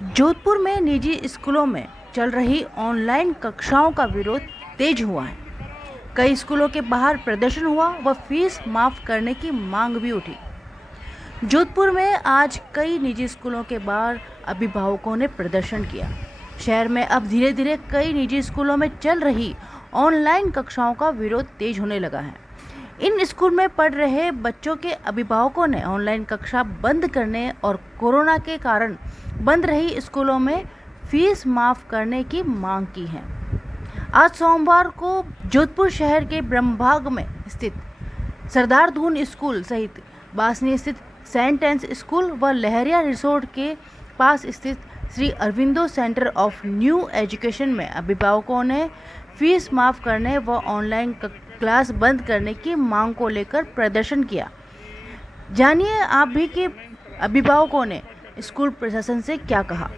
जोधपुर में निजी स्कूलों में चल रही ऑनलाइन कक्षाओं का विरोध तेज हुआ है। कई स्कूलों के बाहर प्रदर्शन हुआ व फीस माफ करने की मांग भी उठी। जोधपुर में आज कई निजी स्कूलों के बाहर अभिभावकों ने प्रदर्शन किया। शहर में अब धीरे धीरे कई निजी स्कूलों में चल रही ऑनलाइन कक्षाओं का विरोध तेज होने लगा है। इन स्कूल में पढ़ रहे बच्चों के अभिभावकों ने ऑनलाइन कक्षा बंद करने और कोरोना के कारण बंद रही स्कूलों में फीस माफ करने की मांग की है। आज सोमवार को जोधपुर शहर के ब्रह्मबाग में स्थित सरदार धून स्कूल सहित बासनी स्थित सेंट एंस स्कूल व लहरिया रिसोर्ट के पास स्थित Shri Aurobindo centre of new education में अभिभावकों ने फीस माफ करने व ऑनलाइन क्लास बंद करने की मांग को लेकर प्रदर्शन किया। जानिए आप भी कि अभिभावकों ने स्कूल प्रशासन से क्या कहा।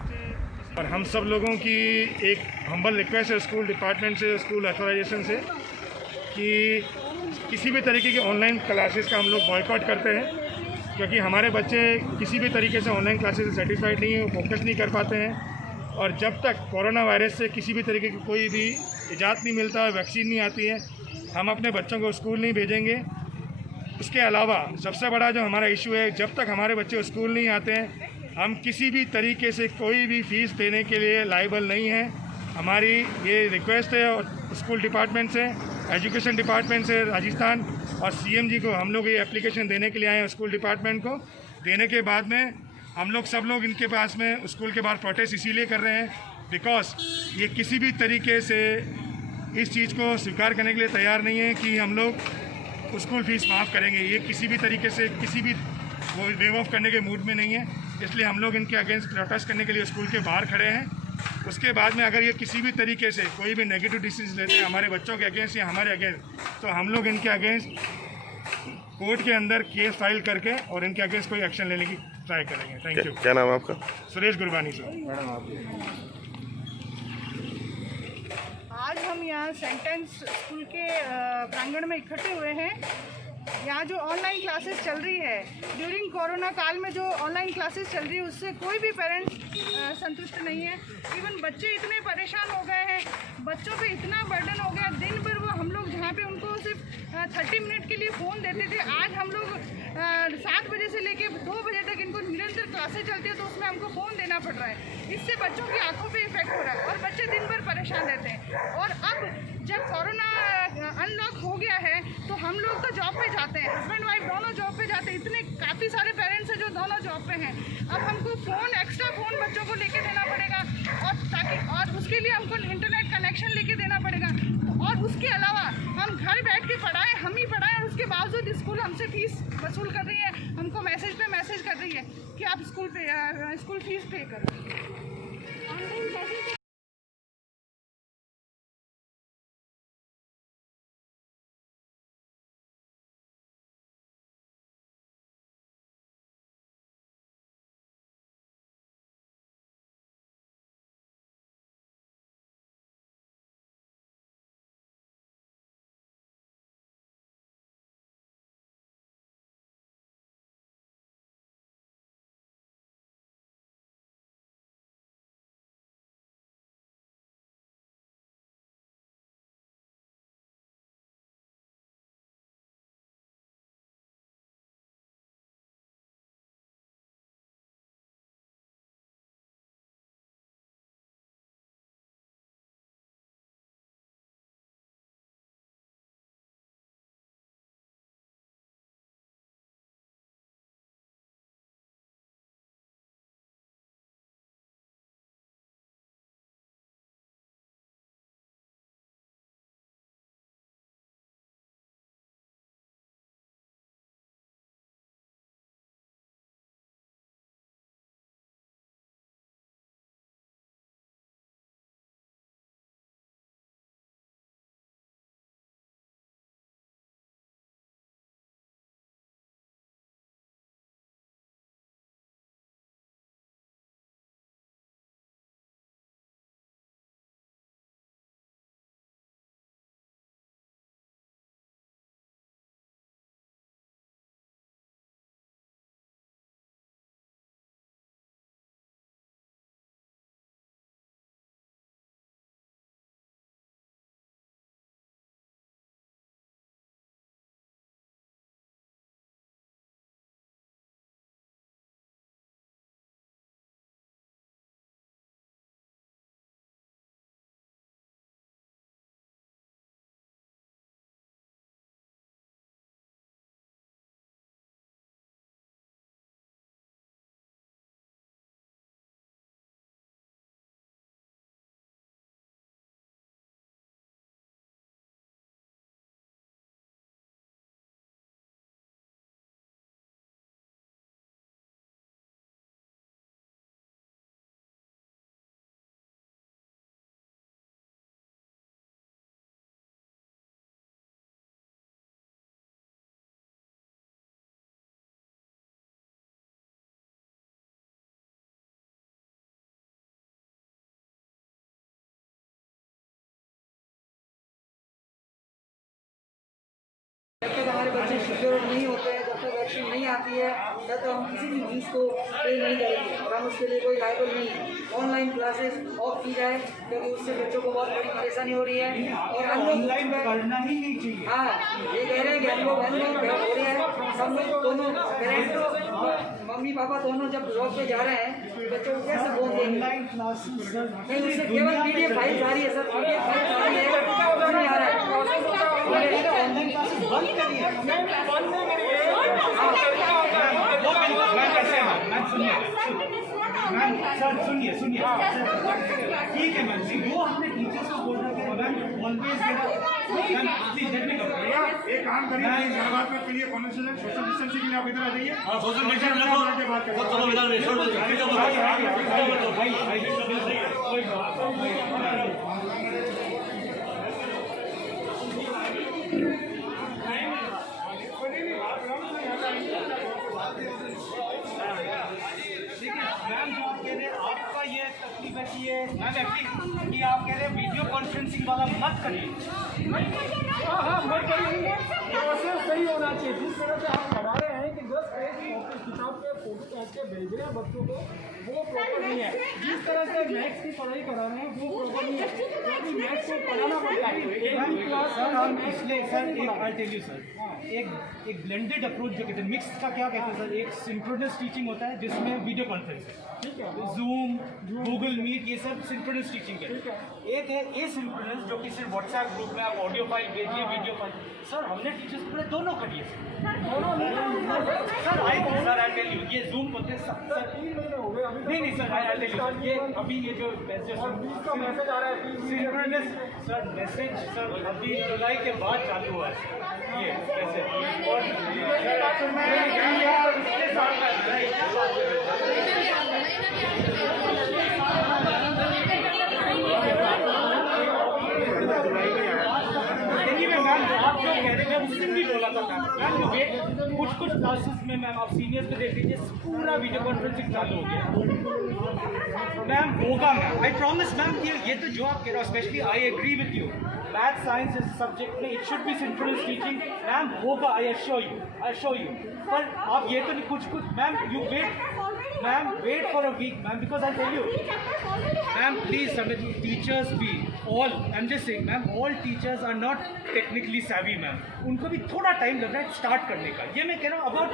और हम सब लोगों की एक हम्बल रिक्वेस्ट है स्कूल डिपार्टमेंट से, स्कूल अथॉराइजेशन से, कि किसी भी तरीके की ऑनलाइन क्लासेस का हम लोग बॉयकॉट करते हैं, क्योंकि हमारे बच्चे किसी भी तरीके से ऑनलाइन क्लासेस से सेटिस्फाइड नहीं है, फोकस नहीं कर पाते हैं। और जब तक कोरोना वायरस से किसी भी तरीके की कोई भी इजाज़त नहीं मिलता है, वैक्सीन नहीं आती है, हम अपने बच्चों को स्कूल नहीं भेजेंगे। उसके अलावा सबसे बड़ा जो हमारा इशू है, जब तक हमारे बच्चे स्कूल नहीं आते हैं, हम किसी भी तरीके से कोई भी फ़ीस देने के लिए लायबल नहीं है। हमारी ये रिक्वेस्ट है और स्कूल डिपार्टमेंट से, एजुकेशन डिपार्टमेंट से राजस्थान और सीएम जी को हम लोग ये एप्लीकेशन देने के लिए आए हैं। स्कूल डिपार्टमेंट को देने के बाद में हम लोग सब लोग इनके पास में स्कूल के बाहर प्रोटेस्ट इसीलिए कर रहे हैं बिकॉज ये किसी भी तरीके से इस चीज़ को स्वीकार करने के लिए तैयार नहीं है कि हम लोग स्कूल फीस माफ़ करेंगे। ये किसी भी तरीके से किसी भी वो वेव ऑफ करने के मूड में नहीं है, इसलिए हम लोग इनके अगेंस्ट प्रोटेस्ट करने के लिए स्कूल के बाहर खड़े हैं। उसके बाद में अगर ये किसी भी तरीके से कोई भी नेगेटिव डिसीजन लेते हैं हमारे बच्चों के अगेंस्ट या हमारे अगेंस्ट, तो हम लोग इनके अगेंस्ट कोर्ट के अंदर केस फाइल करके और इनके अगेंस्ट कोई एक्शन लेने की ट्राई करेंगे। Thank you. क्या नाम है आपका? सुरेश गुरबानी सर। आज हम यहाँ सेंटेंस स्कूल के प्रांगण में इकट्ठे हुए हैं। यहाँ जो ऑनलाइन क्लासेस चल रही है, ड्यूरिंग कोरोना काल में जो ऑनलाइन क्लासेस चल रही है, उससे कोई भी पेरेंट्स संतुष्ट नहीं है। इवन बच्चे इतने परेशान हो गए हैं, बच्चों पे इतना बर्डन हो गया। दिन भर वो हम लोग जहाँ पे उनको सिर्फ 30 मिनट के लिए फ़ोन देते थे, आज हम लोग 7 बजे से लेके 2 बजे तक इनको निरंतर क्लासेस चलती है, तो उसमें हमको फ़ोन देना पड़ रहा है। इससे बच्चों की आंखों पे इफेक्ट हो रहा है और बच्चे दिन भर परेशान रहते हैं। और अब जब कोरोना अनलॉक हो गया है तो हम लोग तो जॉब पे जाते हैं, हस्बैंड वाइफ दोनों जॉब पे जाते हैं। इतने काफ़ी सारे पेरेंट्स हैं जो दोनों जॉब पे हैं। अब हमको एक्स्ट्रा फ़ोन बच्चों को लेके देना पड़ेगा और उसके लिए हमको इंटरनेट कनेक्शन लेके देना पड़ेगा। और उसके अलावा हम घर बैठ के पढ़ाएं, हम ही पढ़ाएं, और उसके बावजूद स्कूल हमसे फीस वसूल कर रही है। हमको मैसेज पे मैसेज कर रही है कि आप स्कूल फीस पे करो। हमारे बच्चे सिक्योर नहीं होते हैं, जब तक वैक्सीन नहीं आती है तब तक हम किसी भी न्यूज़ को पे नहीं करेंगे और हम उसके लिए कोई लायबल नहीं है। ऑनलाइन क्लासेस ऑफ की जाए क्योंकि उससे बच्चों को बहुत बड़ी परेशानी हो रही है और हम लोग करना ही नहीं चाहिए। हाँ ये कह रहे हैं कि हम लोग हो रहे हैं, सब लोग दोनों पेरेंट्स मम्मी पापा दोनों जब जॉब पे जा रहे हैं बच्चों को कैसे बोल देंगे? ऑनलाइन क्लासेस नहीं, उससे केवल PDF फाइल आ रही है सर, PDF फाइल आ रही है, कुछ नहीं आ रहा है। ऑनलाइन क्लासेस बंद करिए। मैम सर सुनिए ठीक है मैम जी, वो हमने टीचर्स को बोलना है ma'am always ma'am please let me come. एक काम करिए, इलाहाबाद में के लिए कॉन्वर्सेशन सोशल डिस्टेंसिंग के लिए आप इधर आ जाइए। हाँ सोशल मैम जो आप कह रहे हैं आपका ये तकलीफ है कि ये मैम एक्चुअली कि आप कह रहे हैं वीडियो कॉन्फ्रेंसिंग वाला मत करिए। हाँ मत करिए, प्रोसेस सही होना चाहिए। जिस तरह से आप करा रहे हैं कि 10 पेज किताब पे फोटो खींच के भेज रहे हैं बच्चों को, वो प्रॉपर नहीं है। जिस तरह से मैथ्स की पढ़ाई करा रहे हैं वो प्रॉपर नहीं है, क्योंकि मैथ्स को पढ़ाना पड़ता है। एक भी क्लास सर हम इसलिए सर एक आई टेल यू सर एक ब्लेंडेड अप्रोच जो कहते हैं, मिक्स का क्या कहते हैं सर, एक सिंक्रोनस टीचिंग होता है जिसमें वीडियो कॉन्फ्रेंसिंग, ठीक है, जूम गूगल मीट ये सब सिंक्रोनस टीचिंग है। एक है ए सिंक्रोनस जो कि सिर्फ व्हाट्सएप ग्रुप में आप ऑडियो फाइल भेजिए वीडियो फाइल। सर हमने टीचर्स को दोनों करिए सर आई टेल यू ये जूम होते हैं सर 3 महीने हो गए अभी नहीं सर आई टेल यू ये अभी ये जो का मैसेज आ रहा है सिंक्रोनस सर मैसेज सर अभी जुलाई के बाद चालू हुआ है ये मैसेज और आप जो कह रहे हैं उस दिन भी बोला था मैम कुछ क्लासेस में मैम आप सीनियर्स को देख लीजिए पूरा वीडियो कॉन्फ्रेंसिंग चालू हो गया। मैम होगा मैम आई प्रॉमिस मैम ये तो जो आप कह रहे हो specially I agree with you math science इस सब्जेक्ट में it should be synchronous teaching ma'am होगा आई अश्योर यू पर आप ये तो नहीं कुछ ma'am you wait for a week ma'am because I tell you ma'am please समझिए टीचर्स भी all I am just saying ma'am all teachers are not technically savvy ma'am उनको भी थोड़ा टाइम लग रहा है स्टार्ट करने का ये मैं कह रहा हूँ आपके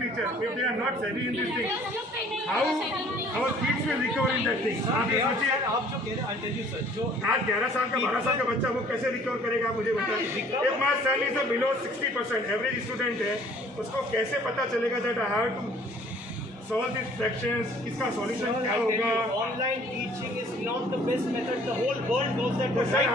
teacher if they are not savvy in this thing, how our kids will recover in that thing? आप ये सोचिए आप जो कह रहे हैं I'll tell you sir जो आज 11 साल का 12 साल का बच्चा वो कैसे रिकवर करेगा मुझे बताइए। If my son is below 60% average student है उसको कैसे पता चलेगा that I have to solve these fractions, इसका सॉल्यूशन क्या होगा? Online teaching is not the best method the whole world knows that right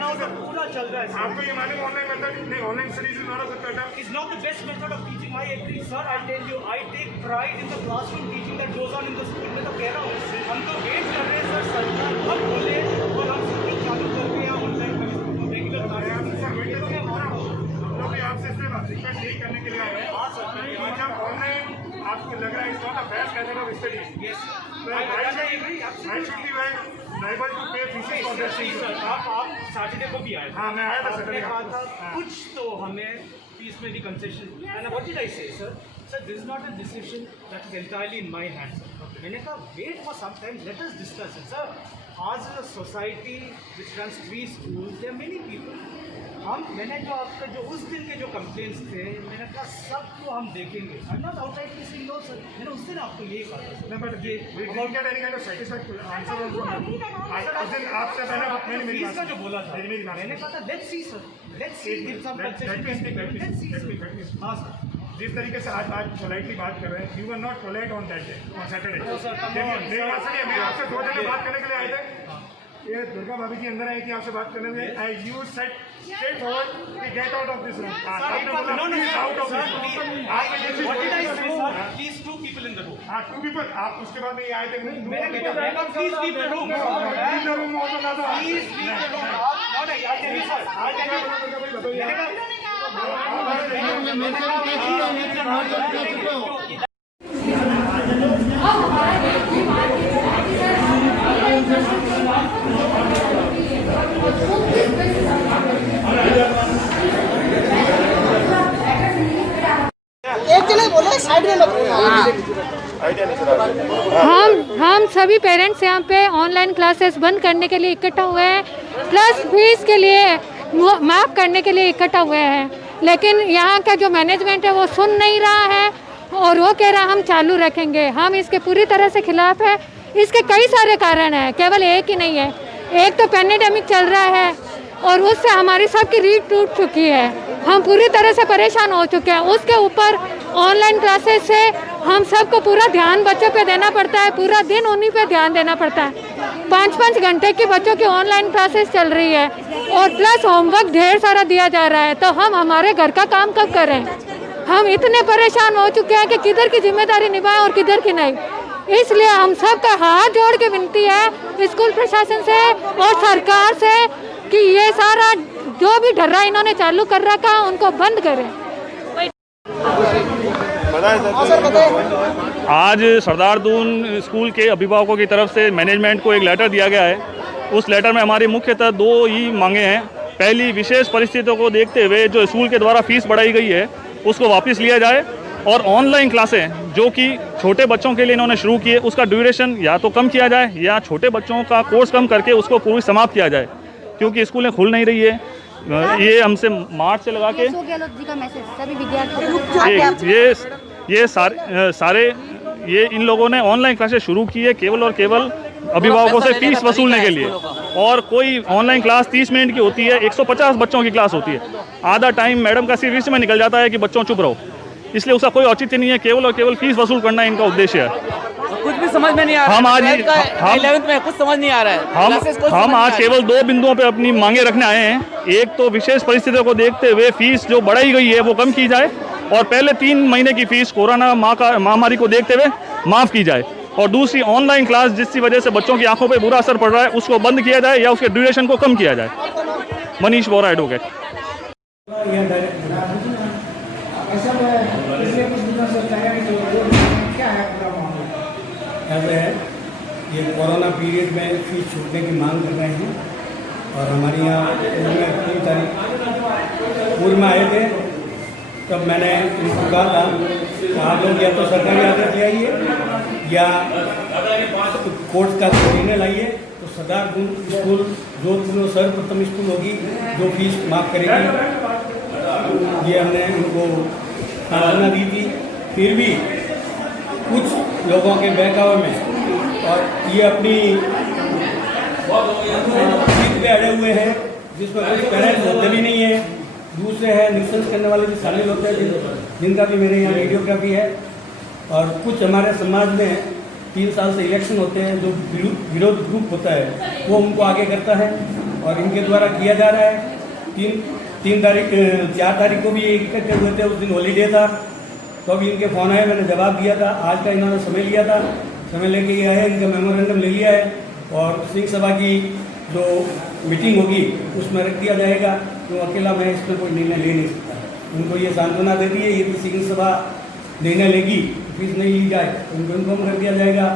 now तो पूरा चल रहा है आपको ये मालूम ऑनलाइन मेथड नहीं online studies is not a good method is not the best method of teaching. I agree, sir. I tell you, I take pride in the classroom teaching that goes on in the school. मैं तो कह रहा हूँ, हम तो wait कर रहे हैं सर सरकार कब बोले और हम सब कुछ चालू करके या ऑनलाइन रेगुलर हम लोग भी आपसे सिर्फ रिक्वेस्ट यही करने के लिए आए हैं जब ऑनलाइन आपको लग रहा है इस not a best method of study yes I should be liable to pay fees for that thing. sir आप सैटरडे को भी आए हाँ मैं आया था आपने सैटरडे कहा था कुछ तो हमें फीस में भी concession and what did I say sir this is not a decision that is entirely in my hands मैंने कहा wait for some time let us discuss it sir ours is a society which runs 3 schools there many people मैंने जो आपका जो उस दिन के जो कंप्लेंट्स थे मैंने कहा सबको हम देखेंगे I am not outside this no sir मैंने उस दिन आपको यही कहा था No, but we don't get any kind of satisfactory answer from you. उस दिन आपसे पहले मेरी फीस का जो बोला था मेरी बात मैंने कहा था let's see sir let's see give some concession हाँ सर जिस तरीके से आज पोलाइटली बात कर रहे हैं you are not polite on that day on Saturday मेरी बात सुनिए मैं आपसे 2 जगह बात करने के लिए आए थे ये दुर्गा भाभी जी अंदर आई थी आपसे बात करने में आई यू सेट स्ट्रेट फॉरवर्ड कि get out of this room आपने बोला आउट ऑफ दिस रूम आपने ये चीज what did I say sir please 2 people in the room हाँ 2 people आप उसके बाद में ये आए थे मैंने कहा please leave the room leave the room also दादा please leave the room not I tell you sir I tell you एक जने बोले साइड में मत हम सभी पेरेंट्स यहाँ पे ऑनलाइन क्लासेस बंद करने के लिए इकट्ठा हुए हैं, प्लस फीस के लिए माफ़ करने के लिए इकट्ठा हुए हैं। लेकिन यहाँ का जो मैनेजमेंट है वो सुन नहीं रहा है और वो कह रहा हम चालू रखेंगे। हम इसके पूरी तरह से खिलाफ है। इसके कई सारे कारण हैं, केवल एक ही नहीं है। एक तो पैंडेमिक चल रहा है और उससे हमारी सबकी रीढ़ टूट चुकी है, हम पूरी तरह से परेशान हो चुके हैं। उसके ऊपर ऑनलाइन क्लासेस से हम सबको पूरा ध्यान बच्चों पे देना पड़ता है, पूरा दिन उन्हीं पे ध्यान देना पड़ता है। 5-5 घंटे की बच्चों की ऑनलाइन क्लासेस चल रही है और प्लस होमवर्क ढेर सारा दिया जा रहा है। तो हम हमारे घर का काम कब करें? हम इतने परेशान हो चुके हैं कि किधर की जिम्मेदारी निभाएं और किधर की नहीं। इसलिए हम सबका हाथ जोड़ के विनती है स्कूल प्रशासन से और सरकार से कि ये सारा जो भी ढर्रा इन्होंने चालू कर रखा है उनको बंद करें। आज सरदार दून स्कूल के अभिभावकों की तरफ से मैनेजमेंट को एक लेटर दिया गया है। उस लेटर में हमारी मुख्यतः 2 ही मांगे हैं। पहली, विशेष परिस्थितियों को देखते हुए जो स्कूल के द्वारा फीस बढ़ाई गई है उसको वापस लिया जाए और ऑनलाइन क्लासें जो कि छोटे बच्चों के लिए इन्होंने शुरू की है उसका ड्यूरेशन या तो कम किया जाए या छोटे बच्चों का कोर्स कम करके उसको पूरी समाप्त किया जाए, क्योंकि स्कूलें खुल नहीं रही है। ये हमसे मार्च से लगा के ये इन लोगों ने ऑनलाइन क्लासेस शुरू की है केवल और केवल अभिभावकों से फीस वसूलने के लिए। और कोई ऑनलाइन क्लास 30 मिनट की होती है, 150 बच्चों की क्लास होती है। आधा टाइम मैडम का सिर्फ इसमें निकल जाता है कि बच्चों चुप रहो, इसलिए उसका कोई औचित्य नहीं है। केवल और केवल फीस वसूल करना इनका उद्देश्य है। कुछ भी समझ में नहीं आ रहा हम आज 11th में कुछ समझ नहीं आ रहा है। हम आज केवल 2 बिंदुओं पे अपनी मांगे रखने आए हैं। एक तो विशेष परिस्थितियों को देखते हुए फीस जो बढ़ाई गई है वो कम की जाए और पहले 3 महीने की फीस कोरोना महामारी को देखते हुए माफ़ की जाए। और दूसरी, ऑनलाइन क्लास जिसकी वजह से बच्चों की आंखों पे बुरा असर पड़ रहा है उसको बंद किया जाए या उसके ड्यूरेशन को कम किया जाए। मनीष बोरा, एडवोकेट। ऐसे है, ये कोरोना पीरियड में फीस छूटने की मांग कर रहे हैं और हमारे यहाँ 3 तारीख पूर्व में आए थे। तब मैंने इनको कहा था कि आप लोग या तो सरकारी आदेश ले आइए या कोर्ट का निर्णय लाइए। तो सरदार दून स्कूल जोधपुर में सर्वप्रथम स्कूल होगी जो फीस माफ़ करेगी। ये हमने उनको सूचना दी थी। फिर भी कुछ लोगों के बहकावे में और ये अपनी जीत पे अड़े हुए हैं, जिसमें कुछ पेरेंट्स होते भी नहीं है, दूसरे हैं निशंस करने वाले भी शामिल होते हैं, जिनका भी मेरे यहाँ वीडियोग्राफी है। और कुछ हमारे समाज में 3 साल से इलेक्शन होते हैं, जो विरोध ग्रुप होता है वो उनको आगे करता है और इनके द्वारा किया जा रहा है। 4 तारीख को भी ये इकट्ठे हुए थे, उस दिन हॉलीडे था। तो अभी इनके फ़ोन आए, मैंने जवाब दिया था। आज का इन्होंने समय लिया था, समय लेके ये आए, इनका मेमोरेंडम ले लिया है और सिंह सभा की जो मीटिंग होगी उसमें रख दिया जाएगा। तो अकेला मैं इसमें कोई निर्णय ले नहीं सकता। उनको ये सांत्वना दे दी है, यदि सिंह सभा निर्णय लेगी तो फीस नहीं ली जाए तो उनको इन्फॉर्म कर दिया जाएगा।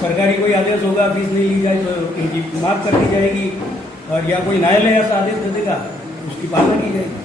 सरकारी कोई आदेश होगा, फीस नहीं ली जाए तो इनकी माफ़ कर दी जाएगी और या कोई न्यायालय ऐसा आदेश दे देगा उसकी पालना की जाएगी।